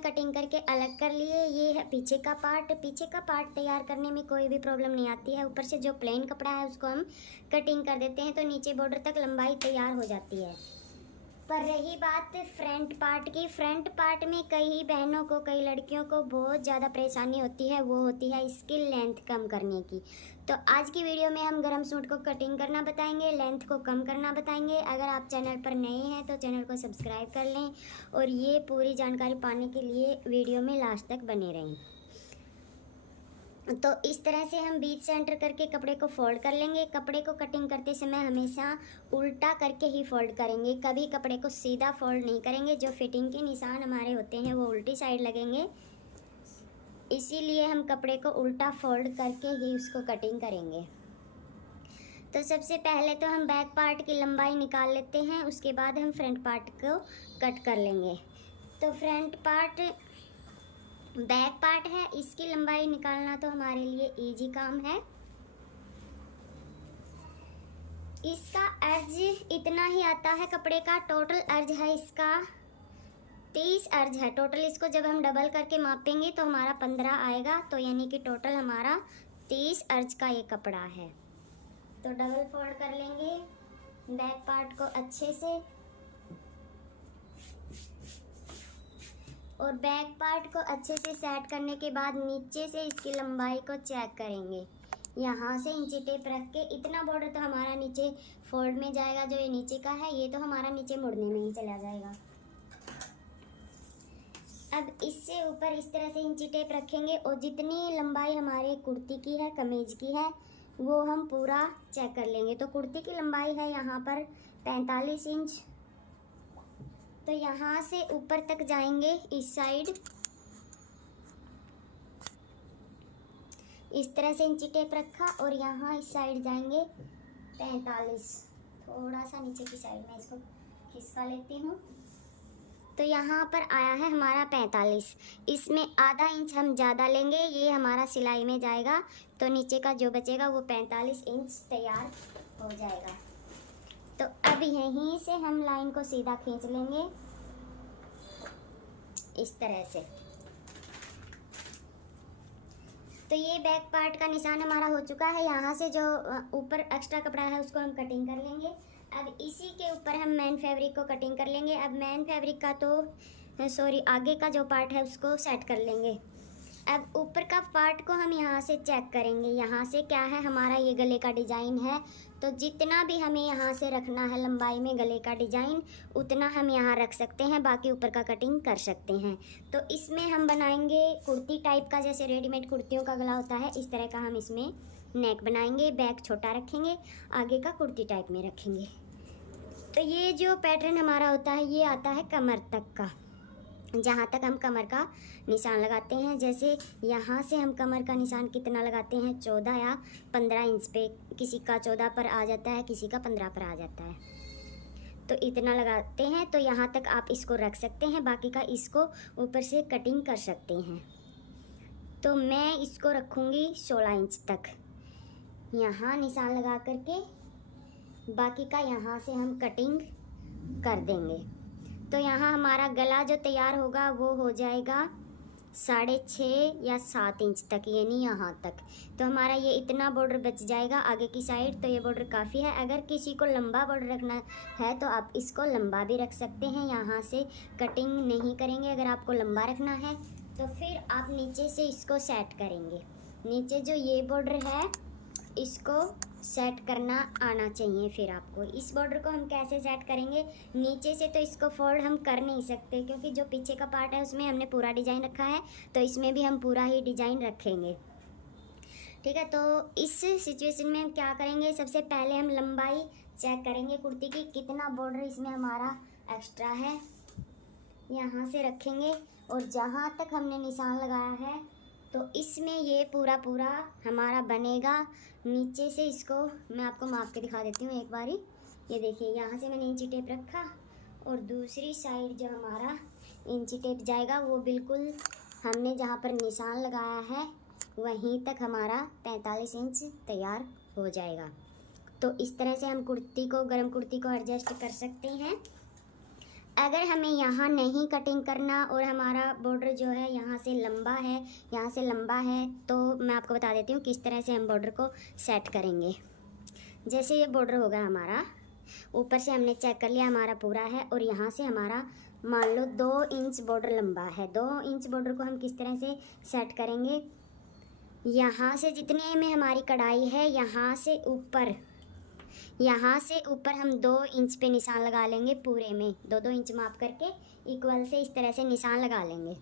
Cutting करके अलग कर लिए। ये है पीछे का पार्ट। पीछे का पार्ट तैयार करने में कोई भी प्रॉब्लम नहीं आती है। ऊपर से जो प्लेन कपड़ा है उसको हम कटिंग कर देते हैं तो नीचे बॉर्डर तक लंबाई तैयार हो जाती है। पर रही बात फ्रंट पार्ट की, फ्रंट पार्ट में कई बहनों को, कई लड़कियों को बहुत ज़्यादा परेशानी होती है, वो होती है इसकी लेंथ कम करने की। तो आज की वीडियो में हम गरम सूट को कटिंग करना बताएंगे, लेंथ को कम करना बताएंगे। अगर आप चैनल पर नए हैं तो चैनल को सब्सक्राइब कर लें और ये पूरी जानकारी पाने के लिए वीडियो में लास्ट तक बने रहें। तो इस तरह से हम बीच से एंटर करके कपड़े को फोल्ड कर लेंगे। कपड़े को कटिंग करते समय हमेशा उल्टा करके ही फोल्ड करेंगे, कभी कपड़े को सीधा फोल्ड नहीं करेंगे। जो फिटिंग के निशान हमारे होते हैं वो उल्टी साइड लगेंगे, इसीलिए हम कपड़े को उल्टा फोल्ड करके ही उसको कटिंग करेंगे। तो सबसे पहले तो हम बैक पार्ट की लंबाई निकाल लेते हैं, उसके बाद हम फ्रंट पार्ट को कट कर लेंगे। तो फ्रंट पार्ट बैक पार्ट है, इसकी लंबाई निकालना तो हमारे लिए इजी काम है। इसका अर्ज इतना ही आता है कपड़े का। टोटल अर्ज है इसका 30 अर्ज है टोटल। इसको जब हम डबल करके मापेंगे तो हमारा 15 आएगा, तो यानी कि टोटल हमारा 30 अर्ज का ये कपड़ा है। तो डबल फोल्ड कर लेंगे बैक पार्ट को अच्छे से और बैक पार्ट को अच्छे से सेट करने के बाद नीचे से इसकी लंबाई को चेक करेंगे। यहाँ से इंची टेप रख के इतना बॉर्डर तो हमारा नीचे फोल्ड में जाएगा। जो ये नीचे का है ये तो हमारा नीचे मुड़ने में ही चला जाएगा। अब इससे ऊपर इस तरह से इंची टेप रखेंगे और जितनी लंबाई हमारे कुर्ती की है, कमीज की है, वो हम पूरा चेक कर लेंगे। तो कुर्ती की लंबाई है यहाँ पर 45 इंच। तो यहाँ से ऊपर तक जाएंगे इस साइड, इस तरह से इंची टेप रखा और यहाँ इस साइड जाएंगे 45। थोड़ा सा नीचे की साइड में इसको खिसका लेती हूँ। तो यहाँ पर आया है हमारा 45। इसमें आधा इंच हम ज़्यादा लेंगे, ये हमारा सिलाई में जाएगा। तो नीचे का जो बचेगा वो 45 इंच तैयार हो जाएगा। तो अब यहीं से हम लाइन को सीधा खींच लेंगे इस तरह से। तो ये बैक पार्ट का निशान हमारा हो चुका है। यहाँ से जो ऊपर एक्स्ट्रा कपड़ा है उसको हम कटिंग कर लेंगे। अब इसी के ऊपर हम मेन फैब्रिक को कटिंग कर लेंगे। अब मेन फैब्रिक का तो आगे का जो पार्ट है उसको सेट कर लेंगे। अब ऊपर का पार्ट को हम यहाँ से चेक करेंगे। यहाँ से क्या है, हमारा ये गले का डिज़ाइन है। तो जितना भी हमें यहाँ से रखना है लंबाई में गले का डिज़ाइन, उतना हम यहाँ रख सकते हैं, बाकी ऊपर का कटिंग कर सकते हैं। तो इसमें हम बनाएंगे कुर्ती टाइप का, जैसे रेडीमेड कुर्तियों का गला होता है इस तरह का हम इसमें नेक बनाएंगे। बैक छोटा रखेंगे, आगे का कुर्ती टाइप में रखेंगे। तो ये जो पैटर्न हमारा होता है ये आता है कमर तक का, जहाँ तक हम कमर का निशान लगाते हैं। जैसे यहाँ से हम कमर का निशान कितना लगाते हैं, 14 या 15 इंच पे। किसी का 14 पर आ जाता है, किसी का 15 पर आ जाता है। तो इतना लगाते हैं। तो यहाँ तक आप इसको रख सकते हैं, बाकी का इसको ऊपर से कटिंग कर सकते हैं। तो मैं इसको रखूँगी 16 इंच तक, यहाँ निशान लगा करके बाकी का यहाँ से हम कटिंग कर देंगे। तो यहाँ हमारा गला जो तैयार होगा वो हो जाएगा 6.5 या 7 इंच तक, यानी यहाँ तक। तो हमारा ये इतना बॉर्डर बच जाएगा आगे की साइड। तो ये बॉर्डर काफ़ी है। अगर किसी को लंबा बॉर्डर रखना है तो आप इसको लंबा भी रख सकते हैं, यहाँ से कटिंग नहीं करेंगे। अगर आपको लंबा रखना है तो फिर आप नीचे से इसको सेट करेंगे। नीचे जो ये बॉर्डर है इसको सेट करना आना चाहिए। फिर आपको इस बॉर्डर को हम कैसे सेट करेंगे, नीचे से तो इसको फोल्ड हम कर नहीं सकते क्योंकि जो पीछे का पार्ट है उसमें हमने पूरा डिज़ाइन रखा है, तो इसमें भी हम पूरा ही डिज़ाइन रखेंगे। ठीक है। तो इस सिचुएशन में हम क्या करेंगे, सबसे पहले हम लंबाई चेक करेंगे कुर्ती की, कितना बॉर्डर इसमें हमारा एक्स्ट्रा है, यहाँ से रखेंगे। और जहाँ तक हमने निशान लगाया है तो इसमें ये पूरा हमारा बनेगा। नीचे से इसको मैं आपको माप के दिखा देती हूँ एक बारी। ये देखिए, यहाँ से मैंने इंची टेप रखा और दूसरी साइड जो हमारा इंची टेप जाएगा वो बिल्कुल हमने जहाँ पर निशान लगाया है वहीं तक हमारा 45 इंच तैयार हो जाएगा। तो इस तरह से हम कुर्ती को, गरम कुर्ती को एडजस्ट कर सकते हैं। अगर हमें यहाँ नहीं कटिंग करना और हमारा बॉर्डर जो है यहाँ से लंबा है, यहाँ से लंबा है, तो मैं आपको बता देती हूँ किस तरह से हम बॉर्डर को सेट करेंगे। जैसे ये बॉर्डर होगा हमारा, ऊपर से हमने चेक कर लिया हमारा पूरा है, और यहाँ से हमारा मान लो 2 इंच बॉर्डर लंबा है। 2 इंच बॉर्डर को हम किस तरह से सेट करेंगे, यहाँ से जितने में हमारी कढ़ाई है यहाँ से ऊपर हम 2 इंच पे निशान लगा लेंगे पूरे में। 2-2 इंच माप करके इक्वल से इस तरह से निशान लगा लेंगे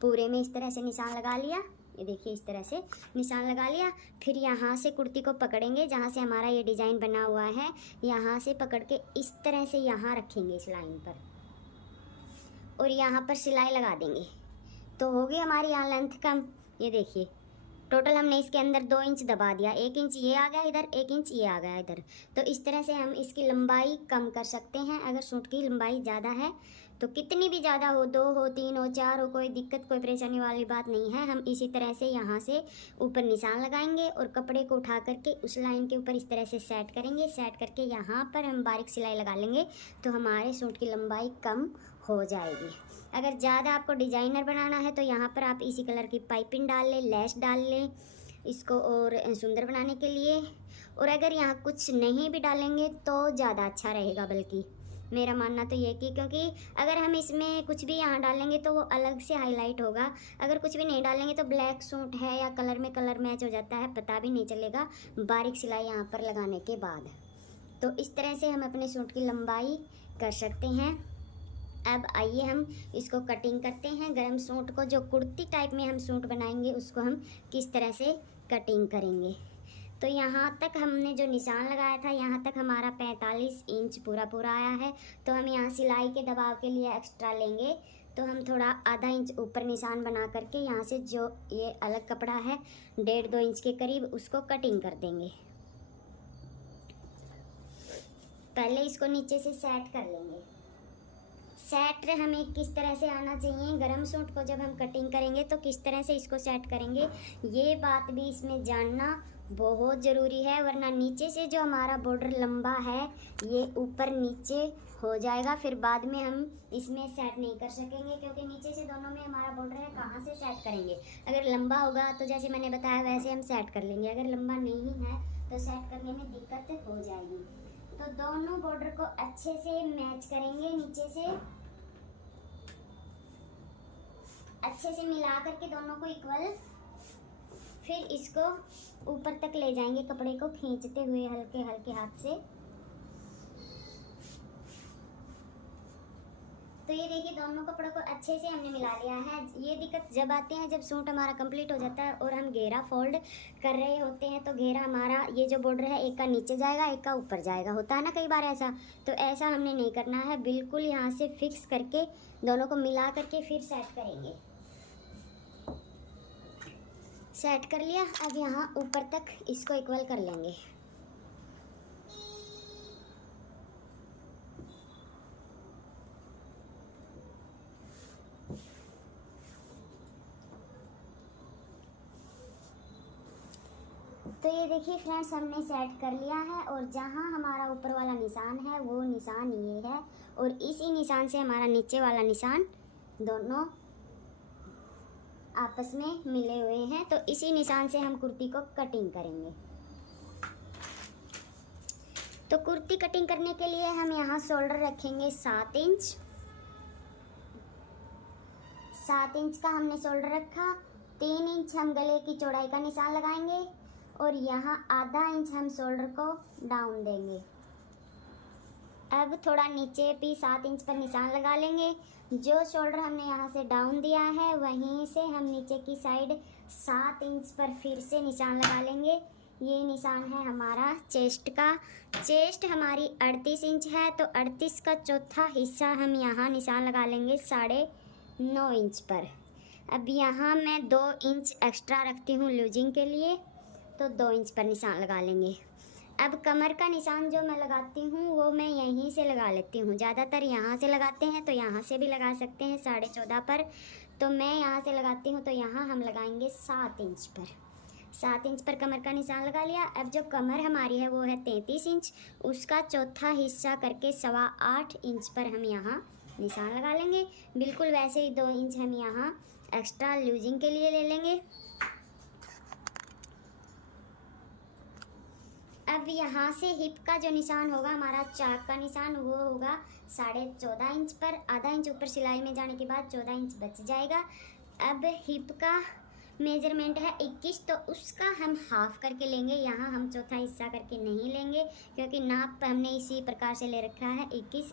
पूरे में। इस तरह से निशान लगा लिया, ये देखिए इस तरह से निशान लगा लिया। फिर यहाँ से कुर्ती को पकड़ेंगे, जहाँ से हमारा ये डिज़ाइन बना हुआ है, यहाँ से पकड़ के इस तरह से यहाँ रखेंगे इस लाइन पर, और यहाँ पर सिलाई लगा देंगे। तो होगी हमारी यहाँ लेंथ कम। ये देखिए टोटल हमने इसके अंदर 2 इंच दबा दिया, 1 इंच ये आ गया इधर, 1 इंच ये आ गया इधर। तो इस तरह से हम इसकी लंबाई कम कर सकते हैं। अगर सूट की लंबाई ज़्यादा है तो कितनी भी ज़्यादा हो, 2 हो, 3 हो, 4 हो, कोई दिक्कत कोई परेशानी वाली बात नहीं है। हम इसी तरह से यहाँ से ऊपर निशान लगाएंगे और कपड़े को उठा करके उस लाइन के ऊपर इस तरह से सेट करेंगे। सेट करके यहाँ पर हम बारीक सिलाई लगा लेंगे तो हमारे सूट की लंबाई कम हो जाएगी। अगर ज़्यादा आपको डिज़ाइनर बनाना है तो यहाँ पर आप इसी कलर की पाइपिंग डाल लें, लैस डाल लें इसको और सुंदर बनाने के लिए। और अगर यहाँ कुछ नहीं भी डालेंगे तो ज़्यादा अच्छा रहेगा, बल्कि मेरा मानना तो ये कि क्योंकि अगर हम इसमें कुछ भी यहाँ डालेंगे तो वो अलग से हाईलाइट होगा। अगर कुछ भी नहीं डालेंगे तो ब्लैक सूट है या कलर में कलर मैच हो जाता है, पता भी नहीं चलेगा बारीक सिलाई यहाँ पर लगाने के बाद। तो इस तरह से हम अपने सूट की लंबाई कर सकते हैं। अब आइए हम इसको कटिंग करते हैं। गरम सूट को, जो कुर्ती टाइप में हम सूट बनाएंगे, उसको हम किस तरह से कटिंग करेंगे। तो यहाँ तक हमने जो निशान लगाया था, यहाँ तक हमारा 45 इंच पूरा आया है। तो हम यहाँ सिलाई के दबाव के लिए एक्स्ट्रा लेंगे, तो हम थोड़ा आधा इंच ऊपर निशान बना करके यहाँ से जो ये अलग कपड़ा है 1.5-2 इंच के करीब, उसको कटिंग कर देंगे। पहले इसको नीचे से सेट कर लेंगे। सेट हमें किस तरह से आना चाहिए, गरम सूट को जब हम कटिंग करेंगे तो किस तरह से इसको सेट करेंगे, ये बात भी इसमें जानना बहुत ज़रूरी है। वरना नीचे से जो हमारा बॉर्डर लंबा है ये ऊपर नीचे हो जाएगा, फिर बाद में हम इसमें सेट नहीं कर सकेंगे, क्योंकि नीचे से दोनों में हमारा बॉर्डर है, कहाँ से सेट करेंगे। अगर लंबा होगा तो जैसे मैंने बताया वैसे हम सेट कर लेंगे, अगर लंबा नहीं है तो सेट करने में दिक्कत हो जाएगी। तो दोनों बॉर्डर को अच्छे से मैच करेंगे, नीचे से अच्छे से मिला करके दोनों को इक्वल, फिर इसको ऊपर तक ले जाएंगे कपड़े को खींचते हुए हल्के हल्के हाथ से। तो ये देखिए दोनों कपड़ों को अच्छे से हमने मिला लिया है। ये दिक्कत जब आती है जब सूट हमारा कंप्लीट हो जाता है और हम घेरा फोल्ड कर रहे होते हैं, तो घेरा हमारा ये जो बॉर्डर है एक का नीचे जाएगा एक का ऊपर जाएगा, होता है ना कई बार ऐसा। तो ऐसा हमने नहीं करना है, बिल्कुल यहाँ से फिक्स करके दोनों को मिला करके फिर सेट करेंगे। सेट कर लिया, अब यहाँ ऊपर तक इसको इक्वल कर लेंगे। तो ये देखिए फ्रेंड्स हमने सेट कर लिया है, और जहाँ हमारा ऊपर वाला निशान है वो निशान ये है, और इसी निशान से हमारा नीचे वाला निशान दोनों आपस में मिले हुए हैं। तो इसी निशान से हम कुर्ती को कटिंग करेंगे। तो कुर्ती कटिंग करने के लिए हम यहाँ शोल्डर रखेंगे 7 इंच। 7 इंच का हमने शोल्डर रखा। 3 इंच हम गले की चौड़ाई का निशान लगाएंगे, और यहाँ आधा इंच हम शोल्डर को डाउन देंगे। अब थोड़ा नीचे भी 7 इंच पर निशान लगा लेंगे। जो शोल्डर हमने यहाँ से डाउन दिया है वहीं से हम नीचे की साइड 7 इंच पर फिर से निशान लगा लेंगे। ये निशान है हमारा चेस्ट का। चेस्ट हमारी 38 इंच है, तो 38 का चौथा हिस्सा हम यहाँ निशान लगा लेंगे 9.5 इंच पर। अब यहाँ मैं 2 इंच एक्स्ट्रा रखती हूँ लूजिंग के लिए, तो 2 इंच पर निशान लगा लेंगे। अब कमर का निशान जो मैं लगाती हूँ वो मैं यहीं से लगा लेती हूँ। ज़्यादातर यहाँ से लगाते हैं, तो यहाँ से भी लगा सकते हैं 14.5 पर। तो मैं यहाँ से लगाती हूँ, तो यहाँ हम लगाएंगे 7 इंच पर। 7 इंच पर कमर का निशान लगा लिया। अब जो कमर हमारी है वो है 33 इंच, उसका चौथा हिस्सा करके 8.25 इंच पर हम यहाँ निशान लगा लेंगे। बिल्कुल वैसे ही 2 इंच हम यहाँ एक्स्ट्रा लूजिंग के लिए ले लेंगे। अब यहाँ से हिप का जो निशान होगा, हमारा चाक का निशान, वो होगा 14.5 इंच पर। आधा इंच ऊपर सिलाई में जाने के बाद 14 इंच बच जाएगा। अब हिप का मेजरमेंट है 21, तो उसका हम हाफ करके लेंगे। यहाँ हम चौथा हिस्सा करके नहीं लेंगे क्योंकि नाप हमने इसी प्रकार से ले रखा है। 21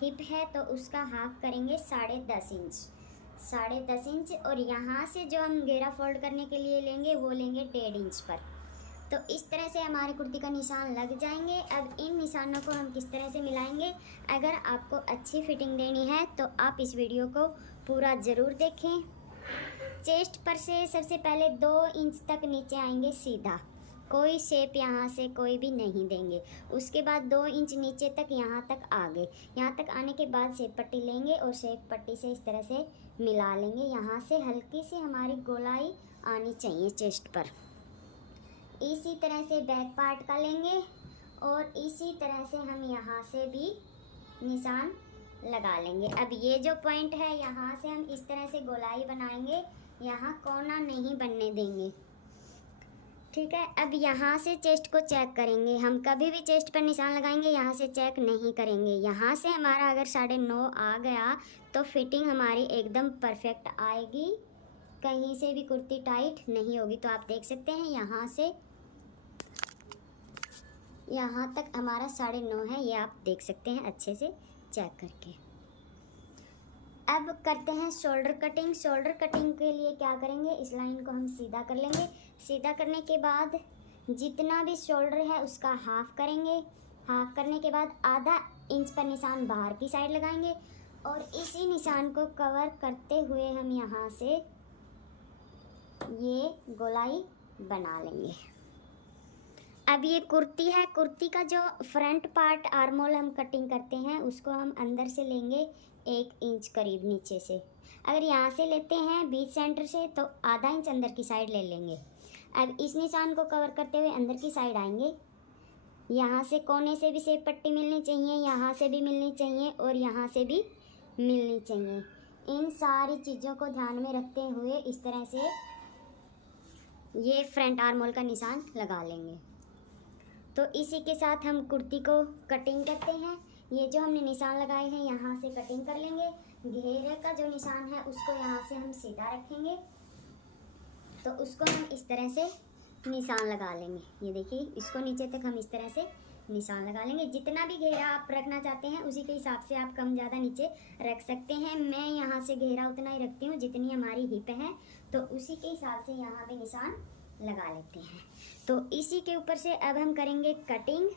हिप है तो उसका हाफ करेंगे 10.5 इंच, 10.5 इंच। और यहाँ से जो हम घेरा फोल्ड करने के लिए लेंगे वो लेंगे 1.5 इंच पर। तो इस तरह से हमारी कुर्ती का निशान लग जाएंगे। अब इन निशानों को हम किस तरह से मिलाएंगे, अगर आपको अच्छी फिटिंग देनी है तो आप इस वीडियो को पूरा ज़रूर देखें। चेस्ट पर से सबसे पहले 2 इंच तक नीचे आएंगे सीधा, कोई शेप यहाँ से कोई भी नहीं देंगे। उसके बाद 2 इंच नीचे तक यहाँ तक आ गए। यहाँ तक आने के बाद शेप पट्टी लेंगे और शेप पट्टी से इस तरह से मिला लेंगे। यहाँ से हल्की सी हमारी गोलाई आनी चाहिए चेस्ट पर। इसी तरह से बैक पार्ट का लेंगे और इसी तरह से हम यहाँ से भी निशान लगा लेंगे। अब ये जो पॉइंट है, यहाँ से हम इस तरह से गोलाई बनाएंगे, यहाँ कोना नहीं बनने देंगे, ठीक है। अब यहाँ से चेस्ट को चेक करेंगे। हम कभी भी चेस्ट पर निशान लगाएंगे यहाँ से चेक नहीं करेंगे। यहाँ से हमारा अगर 9.5 आ गया तो फिटिंग हमारी एकदम परफेक्ट आएगी, कहीं से भी कुर्ती टाइट नहीं होगी। तो आप देख सकते हैं यहाँ से यहाँ तक हमारा 9.5 है, ये आप देख सकते हैं अच्छे से चेक करके। अब करते हैं शोल्डर कटिंग। शोल्डर कटिंग के लिए क्या करेंगे, इस लाइन को हम सीधा कर लेंगे। सीधा करने के बाद जितना भी शोल्डर है उसका हाफ करेंगे। हाफ करने के बाद आधा इंच पर निशान बाहर की साइड लगाएंगे और इसी निशान को कवर करते हुए हम यहाँ से ये गोलाई बना लेंगे। अब ये कुर्ती है, कुर्ती का जो फ्रंट पार्ट आर्मोल हम कटिंग करते हैं उसको हम अंदर से लेंगे 1 इंच करीब नीचे से। अगर यहाँ से लेते हैं बीच सेंटर से तो आधा इंच अंदर की साइड ले लेंगे। अब इस निशान को कवर करते हुए अंदर की साइड आएंगे। यहाँ से कोने से भी शेप पट्टी मिलनी चाहिए, यहाँ से भी मिलनी चाहिए और यहाँ से भी मिलनी चाहिए। इन सारी चीज़ों को ध्यान में रखते हुए इस तरह से ये फ्रंट आर्मोल का निशान लगा लेंगे। तो इसी के साथ हम कुर्ती को कटिंग करते हैं। ये जो हमने निशान लगाए हैं यहाँ से कटिंग कर लेंगे। घेरे का जो निशान है उसको यहाँ से हम सीधा रखेंगे, तो उसको हम इस तरह से निशान लगा लेंगे। ये देखिए, इसको नीचे तक हम इस तरह से निशान लगा लेंगे। जितना भी घेरा आप रखना चाहते हैं उसी के हिसाब से आप कम ज़्यादा नीचे रख सकते हैं। मैं यहाँ से घेरा उतना ही रखती हूँ जितनी हमारी हिप है, तो उसी के हिसाब से यहाँ पे निशान लगा लेते हैं। तो इसी के ऊपर से अब हम करेंगे कटिंग।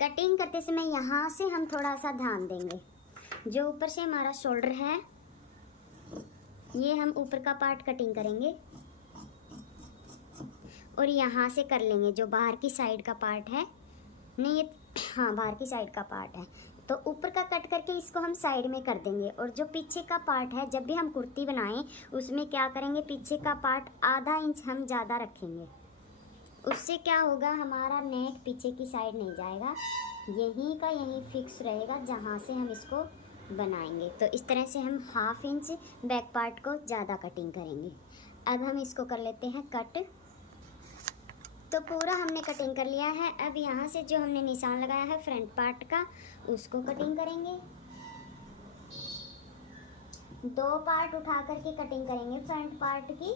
कटिंग करते समय यहाँ से हम थोड़ा सा ध्यान देंगे। जो ऊपर से हमारा शोल्डर है, ये हम ऊपर का पार्ट कटिंग करेंगे और यहाँ से कर लेंगे। जो बाहर की साइड का पार्ट है, नहीं ये हाँ बाहर की साइड का पार्ट है, तो ऊपर का कट करके इसको हम साइड में कर देंगे। और जो पीछे का पार्ट है, जब भी हम कुर्ती बनाएं उसमें क्या करेंगे, पीछे का पार्ट आधा इंच हम ज़्यादा रखेंगे। उससे क्या होगा, हमारा नेक पीछे की साइड नहीं जाएगा, यहीं का यहीं फिक्स रहेगा जहाँ से हम इसको बनाएंगे। तो इस तरह से हम ½ इंच बैक पार्ट को ज़्यादा कटिंग करेंगे। अब हम इसको कर लेते हैं कट। तो पूरा हमने कटिंग कर लिया है। अब यहाँ से जो हमने निशान लगाया है फ्रंट पार्ट का, उसको कटिंग करेंगे। 2 पार्ट उठा करके कटिंग करेंगे फ्रंट पार्ट की।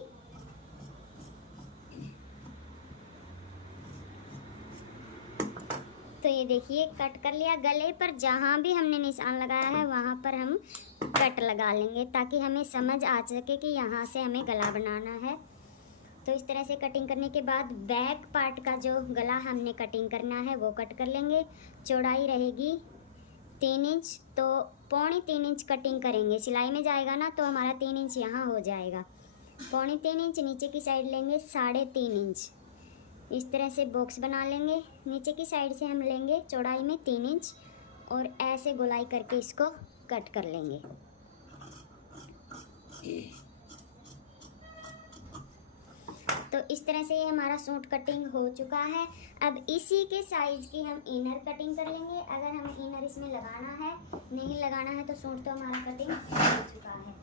तो ये देखिए कट कर लिया। गले पर जहाँ भी हमने निशान लगाया है वहाँ पर हम कट लगा लेंगे ताकि हमें समझ आ सके कि यहाँ से हमें गला बनाना है। तो इस तरह से कटिंग करने के बाद बैक पार्ट का जो गला हमने कटिंग करना है वो कट कर लेंगे। चौड़ाई रहेगी 3 इंच, तो 3.25 इंच कटिंग करेंगे। सिलाई में जाएगा ना तो हमारा 3 इंच यहाँ हो जाएगा। 3.25 इंच नीचे की साइड लेंगे, 3.5 इंच इस तरह से बॉक्स बना लेंगे। नीचे की साइड से हम लेंगे चौड़ाई में 3 इंच और ऐसे गोलाई करके इसको कट कर लेंगे। तो तो इस तरह से ये हमारा सूट कटिंग हो चुका है। अब इसी के साइज़ की हम इनर कटिंग कर लेंगे। अगर हमें इनर इसमें लगाना है, नहीं लगाना है, तो सूट तो हमारा कटिंग हो चुका है।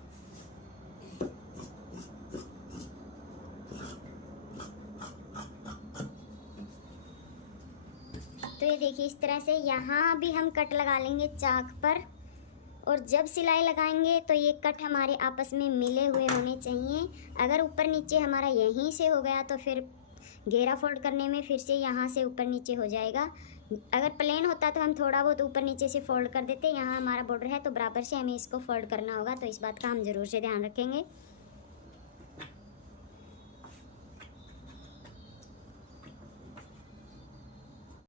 तो ये देखिए इस तरह से यहाँ भी हम कट लगा लेंगे चाक पर, और जब सिलाई लगाएंगे तो ये कट हमारे आपस में मिले हुए होने चाहिए। अगर ऊपर नीचे हमारा यहीं से हो गया तो फिर घेरा फोल्ड करने में फिर से यहाँ से ऊपर नीचे हो जाएगा। अगर प्लेन होता तो हम थोड़ा बहुत ऊपर नीचे से फोल्ड कर देते। यहाँ हमारा बॉर्डर है तो बराबर से हमें इसको फोल्ड करना होगा, तो इस बात का हम ज़रूर से ध्यान रखेंगे।